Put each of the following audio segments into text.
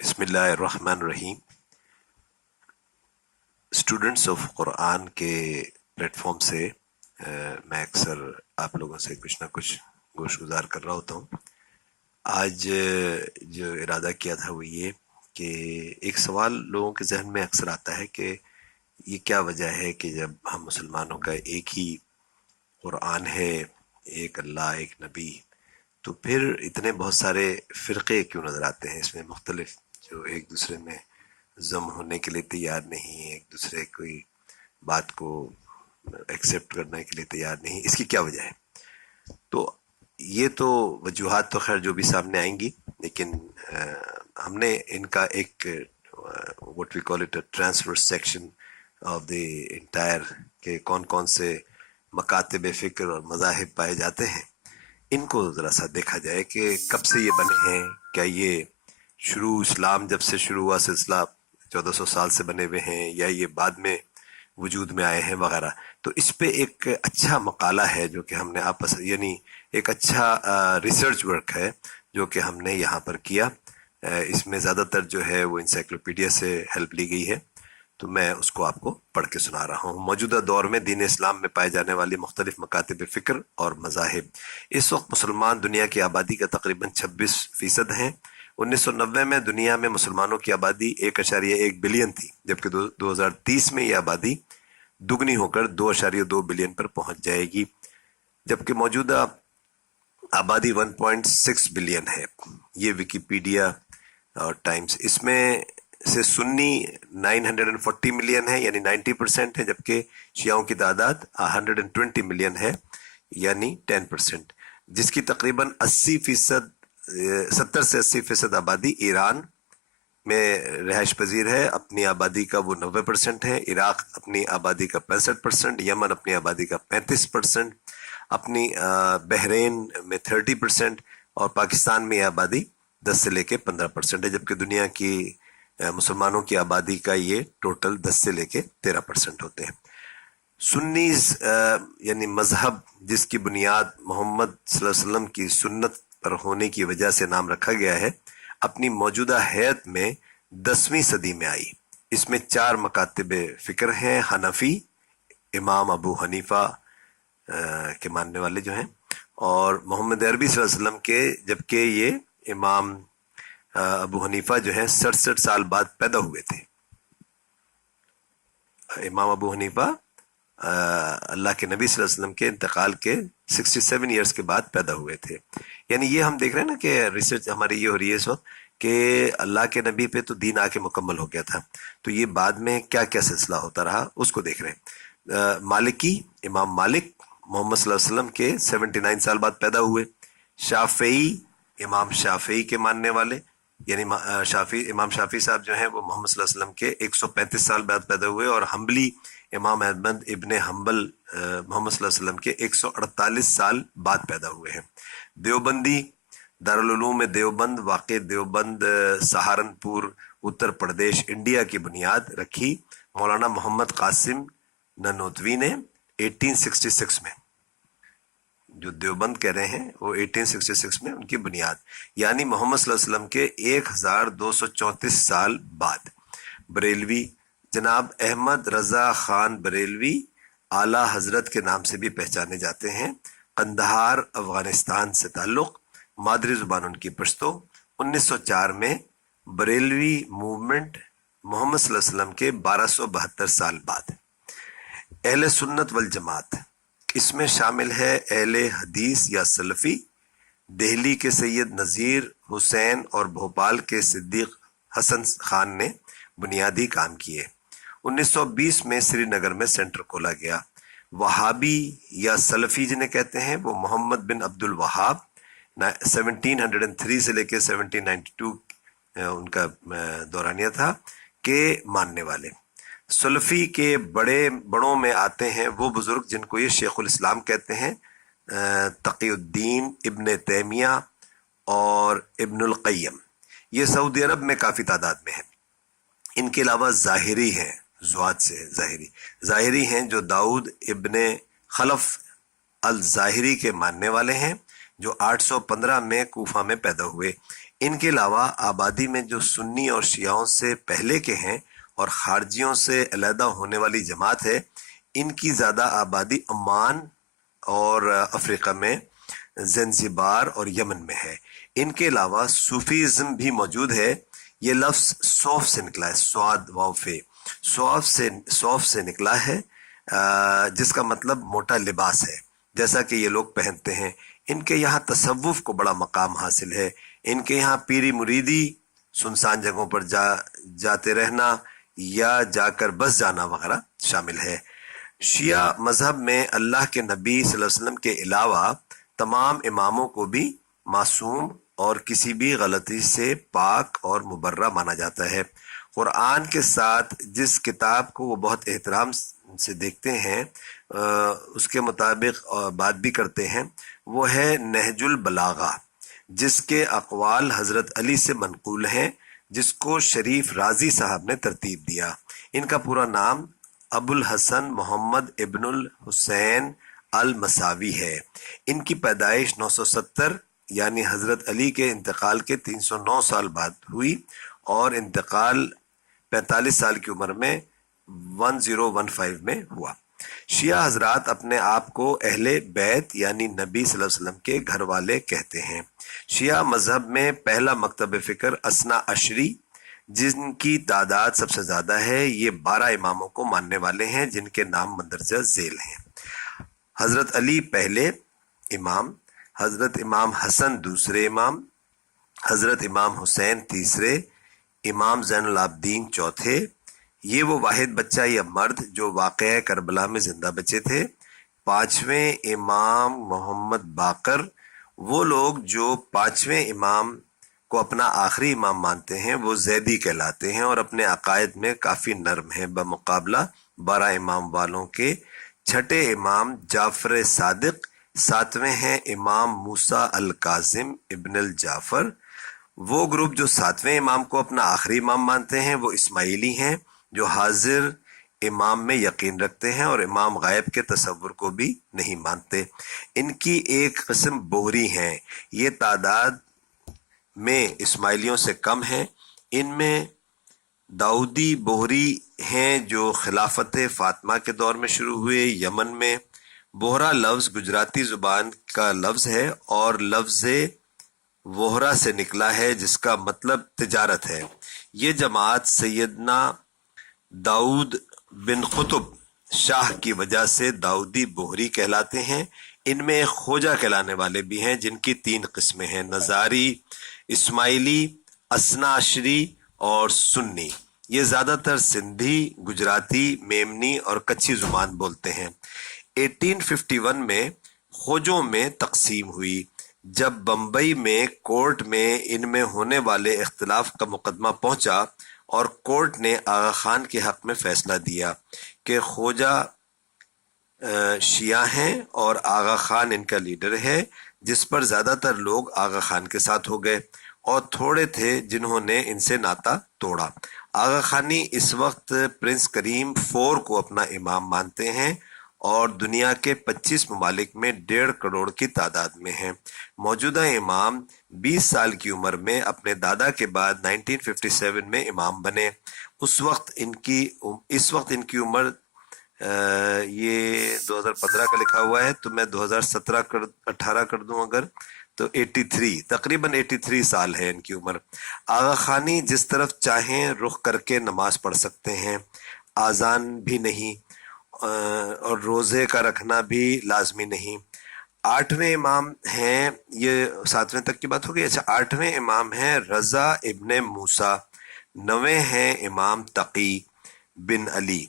بسم اللہ الرحمن الرحیم۔ اسٹوڈنٹس آف قرآن کے پلیٹ فارم سے میں اکثر آپ لوگوں سے کچھ نہ کچھ گوش گزار کر رہا ہوتا ہوں۔ آج جو ارادہ کیا تھا وہ یہ کہ ایک سوال لوگوں کے ذہن میں اکثر آتا ہے کہ یہ کیا وجہ ہے کہ جب ہم مسلمانوں کا ایک ہی قرآن ہے، ایک اللہ، ایک نبی، تو پھر اتنے بہت سارے فرقے کیوں نظر آتے ہیں اس میں مختلف، جو ایک دوسرے میں ضم ہونے کے لیے تیار نہیں، ایک دوسرے کوئی بات کو ایکسیپٹ کرنے کے لیے تیار نہیں، اس کی کیا وجہ ہے؟ تو یہ تو وجوہات تو خیر جو بھی سامنے آئیں گی، لیکن ہم نے ان کا ایک what we call it a transfer section of the entire کہ کون کون سے مکاتب فکر اور مذاہب پائے جاتے ہیں، ان کو ذرا سا دیکھا جائے کہ کب سے یہ بنے ہیں، کیا یہ شروع اسلام جب سے شروع ہوا سلسلہ 1400 سال سے بنے ہوئے ہیں، یا یہ بعد میں وجود میں آئے ہیں وغیرہ۔ تو اس پہ ایک اچھا مقالہ ہے جو کہ ہم نے آپس یعنی ایک اچھا ریسرچ ورک ہے جو کہ ہم نے یہاں پر کیا۔ اس میں زیادہ تر جو ہے وہ انسائکلوپیڈیا سے ہیلپ لی گئی ہے، تو میں اس کو آپ کو پڑھ کے سنا رہا ہوں۔ موجودہ دور میں دین اسلام میں پائے جانے والی مختلف مکاتب فکر اور مذاہب۔ اس وقت مسلمان دنیا کی آبادی کا تقریباً 26% ہیں۔ 1990 میں دنیا میں مسلمانوں کی آبادی 1.1 بلین تھی، جبکہ 2030 میں یہ آبادی دگنی ہو کر 2.2 بلین پر پہنچ جائے گی، جبکہ موجودہ آبادی 1.6 بلین ہے۔ یہ ویکیپیڈیا اور ٹائمز۔ اس میں سے سنی 940 ملین ہے یعنی 90% ہے، جبکہ شیعوں کی تعداد 120 ملین ہے یعنی 10%، جس کی تقریباً 70 سے 80% آبادی ایران میں رہائش پذیر ہے، اپنی آبادی کا وہ 90% ہے۔ عراق اپنی آبادی کا 65%، یمن اپنی آبادی کا 35%، اپنی بحرین میں 30%، اور پاکستان میں یہ آبادی 10 سے لے کے 15% ہے، جبکہ دنیا کی مسلمانوں کی آبادی کا یہ ٹوٹل 10 سے لے کے 13% ہوتے ہیں۔ سنیز یعنی مذہب جس کی بنیاد محمد صلی اللہ علیہ وسلم کی سنت پر ہونے کی وجہ سے نام رکھا گیا ہے، اپنی موجودہ حیت میں 10ویں صدی میں آئی۔ اس میں 4 مکاتب فکر ہیں: حنفی، امام ابو حنیفہ کے ماننے والے جو ہیں، اور محمد عربی صلی اللہ علیہ وسلم کے، جبکہ یہ امام ابو حنیفہ جو ہیں 67 سال بعد پیدا ہوئے تھے۔ امام ابو حنیفہ اللہ کے نبی صلی اللہ علیہ وسلم کے انتقال کے 67 ایئرس کے بعد پیدا ہوئے تھے۔ یعنی یہ ہم دیکھ رہے ہیں نا کہ ریسرچ ہماری یہ ہو رہی ہے اس وقت کہ اللہ کے نبی پہ تو دین آ کے مکمل ہو گیا تھا، تو یہ بعد میں کیا کیا سلسلہ ہوتا رہا اس کو دیکھ رہے ہیں۔ مالکی، امام مالک محمد صلی اللہ علیہ وسلم کے 79 سال بعد پیدا ہوئے۔ شافعی، امام شافعی کے ماننے والے، یعنی امام شافعی صاحب جو ہیں وہ محمد صلی اللہ علیہ وسلم کے 135 سال بعد پیدا ہوئے، اور حنبلی امام احمد ابن حنبل محمد صلی اللہ علیہ وسلم کے 148 سال بعد پیدا ہوئے ہیں۔ دیوبندی، دارالعلوم دیوبند واقع دیوبند سہارنپور اتر پردیش انڈیا کی بنیاد رکھی مولانا محمد قاسم نانوتوی نے 1866 میں۔ جو دیوبند کہہ رہے ہیں وہ 1866 میں ان کی بنیاد، یعنی محمد صلی اللہ علیہ وسلم کے 1234 سال بعد۔ بریلوی، جناب احمد رضا خان بریلوی اعلیٰ حضرت کے نام سے بھی پہچانے جاتے ہیں، قندھار افغانستان سے تعلق، مادری زبان ان کی پشتو۔ 1904 میں بریلوی موومنٹ، محمد صلی اللہ علیہ وسلم کے 1272 سال بعد۔ اہل سنت والجماعت، اس میں شامل ہے اہل حدیث یا سلفی۔ دہلی کے سید نذیر حسین اور بھوپال کے صدیق حسن خان نے بنیادی کام کیے۔ 1920 میں سری نگر میں سینٹر کھولا گیا۔ وہابی یا سلفی جنہیں کہتے ہیں، وہ محمد بن عبد الوہاب 1703 سے لے کے 1792 ان کا دورانیہ تھا کے ماننے والے۔ سلفی کے بڑوں میں آتے ہیں وہ بزرگ جن کو یہ شیخ الاسلام کہتے ہیں، تقی الدین، ابن تیمیہ اور ابن القیم۔ یہ سعودی عرب میں کافی تعداد میں ہیں۔ ان کے علاوہ ظاہری ہیں، زواد سے ظاہری ہیں جو داؤد ابن خلف الظاہری کے ماننے والے ہیں، جو 815 میں کوفہ میں پیدا ہوئے۔ ان کے علاوہ آبادی میں جو سنی اور شیعوں سے پہلے کے ہیں اور خارجیوں سے علیحدہ ہونے والی جماعت ہے، ان کی زیادہ آبادی عمان اور افریقہ میں، زنزبار اور یمن میں ہے۔ ان کے علاوہ صوفیزم بھی موجود ہے۔ یہ لفظ صوف سے نکلا ہے، سواد واو فے، صوف سے نکلا ہے، جس کا مطلب موٹا لباس ہے، جیسا کہ یہ لوگ پہنتے ہیں۔ ان کے یہاں تصوف کو بڑا مقام حاصل ہے۔ ان کے یہاں پیری مریدی، سنسان جگہوں پر جاتے رہنا یا جا کر بس جانا وغیرہ شامل ہے۔ شیعہ مذہب میں اللہ کے نبی صلی اللہ علیہ وسلم کے علاوہ تمام اماموں کو بھی معصوم اور کسی بھی غلطی سے پاک اور مبرہ مانا جاتا ہے۔ قرآن کے ساتھ جس کتاب کو وہ بہت احترام سے دیکھتے ہیں، اس کے مطابق بات بھی کرتے ہیں، وہ ہے نہج البلاغہ، جس کے اقوال حضرت علی سے منقول ہیں، جس کو شریف رازی صاحب نے ترتیب دیا۔ ان کا پورا نام ابو الحسن محمد ابن الحسین المساوی ہے۔ ان کی پیدائش 970 یعنی حضرت علی کے انتقال کے 309 سال بعد ہوئی اور انتقال 45 سال کی عمر میں 1015 میں ہوا۔ شیعہ حضرات اپنے آپ کو اہل بیت یعنی نبی صلی اللہ علیہ وسلم کے گھر والے کہتے ہیں۔ شیعہ مذہب میں پہلا مکتب فکر اثنا عشری، جن کی تعداد سب سے زیادہ ہے، یہ 12 اماموں کو ماننے والے ہیں، جن کے نام مندرجہ ذیل ہیں۔ حضرت علی پہلے امام، حضرت امام حسن دوسرے امام، حضرت امام حسین تیسرے، امام زین العابدین چوتھے، یہ وہ واحد بچہ یا مرد جو واقعہ کربلا میں زندہ بچے تھے۔ پانچویں امام محمد باقر، وہ لوگ جو پانچویں امام کو اپنا آخری امام مانتے ہیں، وہ زیدی کہلاتے ہیں اور اپنے عقائد میں کافی نرم ہیں بمقابلہ 12 امام والوں کے۔ چھٹے امام جعفر صادق، ساتویں ہیں امام موسیٰ الکاظم ابن الجعفر۔ وہ گروپ جو ساتویں امام کو اپنا آخری امام مانتے ہیں، وہ اسماعیلی ہیں، جو حاضر امام میں یقین رکھتے ہیں اور امام غائب کے تصور کو بھی نہیں مانتے۔ ان کی ایک قسم بوہری ہیں، یہ تعداد میں اسماعیلیوں سے کم ہیں۔ ان میں داؤدی بوہری ہیں جو خلافت فاطمہ کے دور میں شروع ہوئے۔ یمن میں بوہرا لفظ گجراتی زبان کا لفظ ہے اور لفظ وہرا سے نکلا ہے، جس کا مطلب تجارت ہے۔ یہ جماعت سیدنا داؤد بن قطب شاہ کی وجہ سے داؤدی بوہری کہلاتے ہیں۔ ان میں ایک خوجہ کہلانے والے بھی ہیں، جن کی 3 قسمیں ہیں: نظاری، اسماعیلی، اثنا عشری اور سنی۔ یہ زیادہ تر سندھی، گجراتی، میمنی اور کچھی زبان بولتے ہیں۔ 1851 میں خوجوں میں تقسیم ہوئی، جب بمبئی میں کورٹ میں ان میں ہونے والے اختلاف کا مقدمہ پہنچا اور کورٹ نے آغا خان کے حق میں فیصلہ دیا کہ خوجہ شیعہ ہیں اور آغا خان ان کا لیڈر ہے، جس پر زیادہ تر لوگ آغا خان کے ساتھ ہو گئے اور تھوڑے تھے جنہوں نے ان سے ناطا توڑا۔ آغا خانی اس وقت پرنس کریم 4 کو اپنا امام مانتے ہیں اور دنیا کے 25 ممالک میں 1.5 کروڑ کی تعداد میں ہیں۔ موجودہ امام 20 سال کی عمر میں اپنے دادا کے بعد 1957 میں امام بنے۔ اس وقت ان کی عمر یہ 2015 کا لکھا ہوا ہے، تو میں 2018 کر دوں اگر، تو 83 تقریباً 83 سال ہے ان کی عمر۔ آغا خانی جس طرف چاہیں رخ کر کے نماز پڑھ سکتے ہیں، اذان بھی نہیں اور روزے کا رکھنا بھی لازمی نہیں۔ 8ویں امام ہیں، یہ 7ویں تک کی بات ہو گئی۔ اچھا، 8ویں امام ہیں رضا ابن موسیٰ، 9ویں ہیں امام تقی بن علی،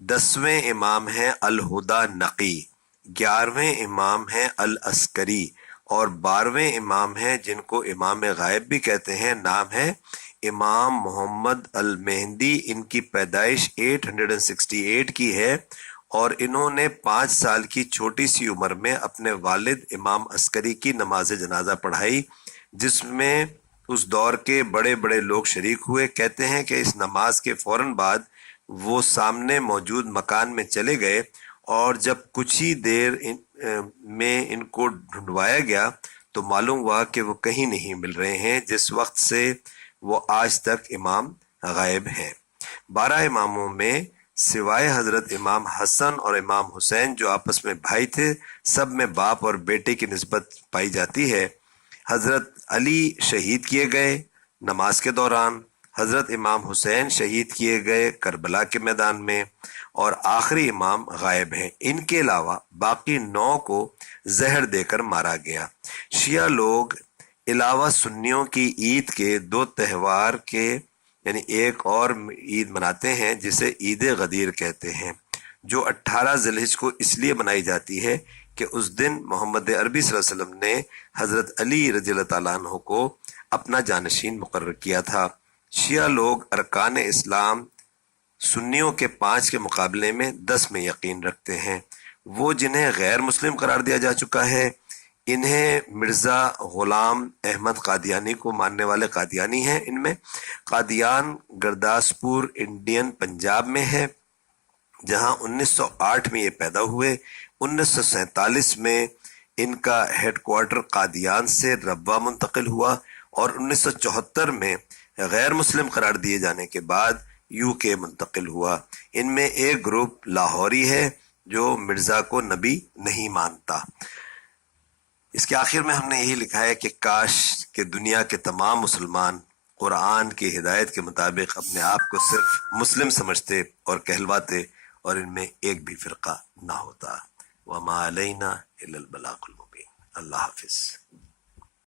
10ویں امام ہیں الہدا نقی، 11ویں امام ہیں العسکری اور 12ویں امام ہیں جن کو امام غائب بھی کہتے ہیں، نام ہے امام محمد المہدی۔ ان کی پیدائش 868 کی ہے اور انہوں نے 5 سال کی چھوٹی سی عمر میں اپنے والد امام عسکری کی نماز جنازہ پڑھائی، جس میں اس دور کے بڑے بڑے لوگ شریک ہوئے۔ کہتے ہیں کہ اس نماز کے فوراً بعد وہ سامنے موجود مکان میں چلے گئے اور جب کچھ ہی دیر میں ان کو ڈھونڈوایا گیا تو معلوم ہوا کہ وہ کہیں نہیں مل رہے ہیں جس وقت سے وہ آج تک امام غائب ہیں۔ 12 اماموں میں سوائے حضرت امام حسن اور امام حسین جو آپس میں بھائی تھے، سب میں باپ اور بیٹے کی نسبت پائی جاتی ہے۔ حضرت علی شہید کیے گئے نماز کے دوران، حضرت امام حسین شہید کیے گئے کربلا کے میدان میں، اور آخری امام غائب ہیں۔ ان کے علاوہ باقی 9 کو زہر دے کر مارا گیا۔ شیعہ لوگ علاوہ سنیوں کی عید کے 2 تہوار کے یعنی ایک اور عید مناتے ہیں جسے عید غدیر کہتے ہیں، جو 18 ذی الحجہ کو اس لیے منائی جاتی ہے کہ اس دن محمد عربی صلی اللہ علیہ وسلم نے حضرت علی رضی اللہ تعالیٰ عنہ کو اپنا جانشین مقرر کیا تھا۔ شیعہ لوگ ارکان اسلام سنیوں کے 5 کے مقابلے میں 10 میں یقین رکھتے ہیں۔ وہ جنہیں غیر مسلم قرار دیا جا چکا ہے، انہیں مرزا غلام احمد قادیانی کو ماننے والے قادیانی ہیں۔ ان میں قادیان گرداسپور انڈین پنجاب میں ہے، جہاں 1908 میں یہ پیدا ہوئے۔ 1947 میں ان کا ہیڈ کوارٹر قادیان سے ربوہ منتقل ہوا، اور 1974 میں غیر مسلم قرار دیے جانے کے بعد یو کے منتقل ہوا۔ ان میں ایک گروپ لاہوری ہے جو مرزا کو نبی نہیں مانتا۔ اس کے آخر میں ہم نے یہی لکھا ہے کہ کاش کہ دنیا کے تمام مسلمان قرآن کی ہدایت کے مطابق اپنے آپ کو صرف مسلم سمجھتے اور کہلواتے، اور ان میں ایک بھی فرقہ نہ ہوتا۔ وما علینا الا البلاغ المبین۔ اللہ حافظ۔